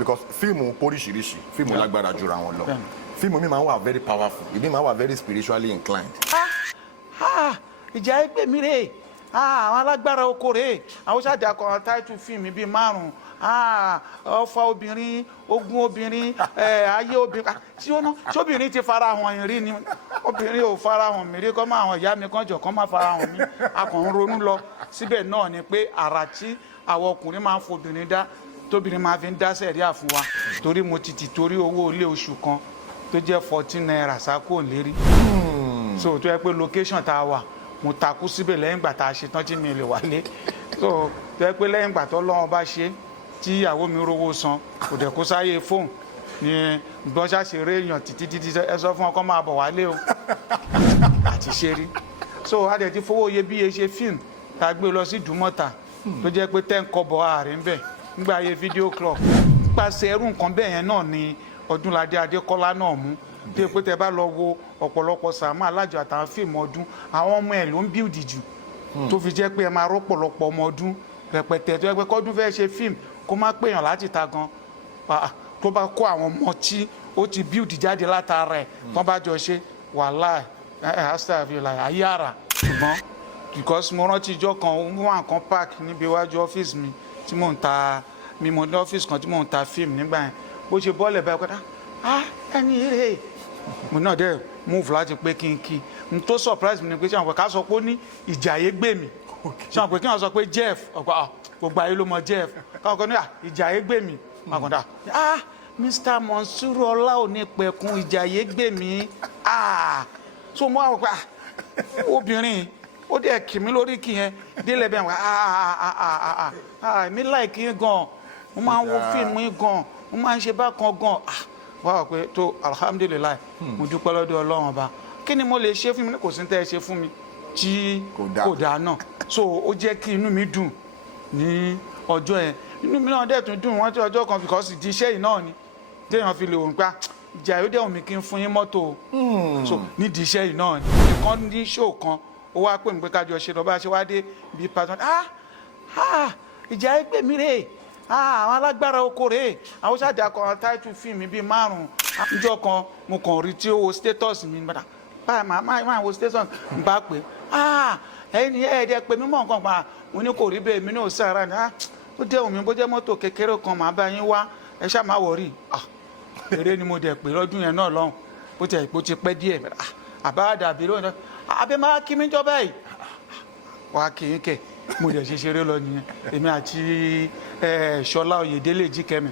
because fíìmù oríṣiríṣi fíìmù lágbára jura wọn lọ fíìmù mi máa ń wà very powerful ìdí máa ń wà very spiritually inclined. ìjà ẹgbẹ́ mi rè àwọn alágbára oko rè àwọn ṣáàdì akọ̀rọ̀ táìtù fíìmù bíi 5 ọfà obìnrin ogun obìnrin ayé obìnrin tí ó ná sóbìnrin ti fara hàn rí ni obìnrin ò fara hàn mí rí kọ́ máa àwọn ìyá mi kan jọ kọ́ máa fara hàn mí a kàn ń ronú lọ síbẹ̀ náà ni pé àrà tí àwọn ọkùnrin máa ń fobìnrin dá tóbìnrin máa fi ń dá sẹ̀ríà fún wa torí mo ti torí owó ilé oṣù kan tó jẹ́ 14 naira sákò lérí so tó yẹ pé location tá a wà mo takú síbẹ̀ lẹ́yìn ìgbà tá a ṣe tán tí mi lè wálé so tó yẹ pé lẹ́yìn ìgbà tó lọ́wọ́ bá ṣe tí ìyàwó mi rówó san kò dẹ̀ kó sáyé fóònù ni bọ́n ṣàṣeré èèyàn títí ẹ sọ fún ọkọ máa bọ̀ wálé o àti ṣe rí so a dẹ̀ ti fowó iyebíye ṣe fíìmù tá a gbé lọ sí Ìdúmọ̀tà tó jẹ́ pé 10 kọ́bọ̀ ààrẹ ń bẹ̀ nígbà ayé fídíò club nípasẹ̀ ẹrú nǹkan bẹ́ẹ̀ yẹn náà ni Ọdúnládé Adékọ́lá náà mú tí pé tẹ bá lọ wo ọ̀pọ̀lọpọ̀ Sàámú Alájọ àtàwọn fíìmù ọdún àwọn ọmọ ẹ̀ ló ń bíldì jù tó fi jẹ́ pé ẹ máa rọ́pọ̀lọpọ̀ ọmọ ọdún rẹpẹtẹ tó yẹ pé kọ́dún fẹ́ ṣe fíìmù kó má pèèyàn láti ta gan tó bá kó àwọn ọmọ tí ó ti bíldì jáde látara ẹ̀ tó bá jọ ṣe wàhálà astagfirullah ayé àrà ṣùgbọ́n because mo rántí ijọ́ kan wọ́n kan park níbi iwájú ọ́fíìsì mi tí mò ń ta mi mo ní ọ́fíìsì kan tí mò ń ta fíìmù nígbà yẹn bó ṣe bọ́ọ̀lù báyìí kọ́tà ẹni eré mo náà dẹ̀ move láti pé kí n kí n tó surprise mi ni pé ṣé àwọn ká sọ pé ó ní Ìjàyè gbè mí ṣé àwọn pé kí wọ́n sọ pé Jeff gbogbo ayé ló mọ Jeff káwọn kan ní Ìjàyè gbè mí àkàndá Mr. Monsuru Ọláonípẹ̀kun Ìjàyè gbè mí so mo àwọn pé obìnrin ó dẹ̀ kì mí lórí kì yẹn délẹ̀ bẹ́ẹ̀ wọ́n mi láìkí gan mo máa ń wo fíìmù yín gan mo máa ń ṣe bákan gan wá wà pé tó alhamdulilayi mo dúpẹ́ lọ́dọ̀ Ọlọ́run ọba kí ni mo lè ṣe fún mi kò sí tẹ́ ẹ ṣe fún mi tí kò dáa náà so ó jẹ́ kí inú mi dùn ní ọjọ́ yẹn inú mi náà dẹ̀ tún dùn wọ́n tí ọjọ́ kan because di iṣẹ́ yìí náà ni téèyàn fi lè wò nípa Ìjàyè ó dẹ̀ wù mí kí n fún yín mọ́tò so nídìí iṣẹ́ yìí náà ni kan ní show kan ó wá pè mí pé kájọ ṣe lọ bá ṣe wá dé bíi pàtó Ìjàyè gbè mí rè àwọn alágbára oko rè àwọn ṣáàdì akọrin táìtù fíìmù bíi 5 níjọ́ kan mo kàn rí tí ó wo status mi padà báyìí máa wo status n bá pè ẹni ẹ̀ẹ́dẹ́ pé mímọ́ nǹkan pa mo ní kò rí bẹ́ẹ̀ mi ní òsì ara ni ó dé òun mi bó jẹ́ mọ́tò kékeré kan màá bá yín wá ẹ ṣáà má wọ̀rí eré ni mo dẹ̀ pé lọ́dún yẹn náà lọ́hùn bó ti pẹ́ díẹ̀ àbáradà àbíró náà abẹ́ máa kí mi jọ báyìí wàá kì í kẹ̀ mo dẹ̀ ṣe ṣeré lọ nìyẹn èmi àti Ṣọlá Oyèdélé Jíkẹ́mi.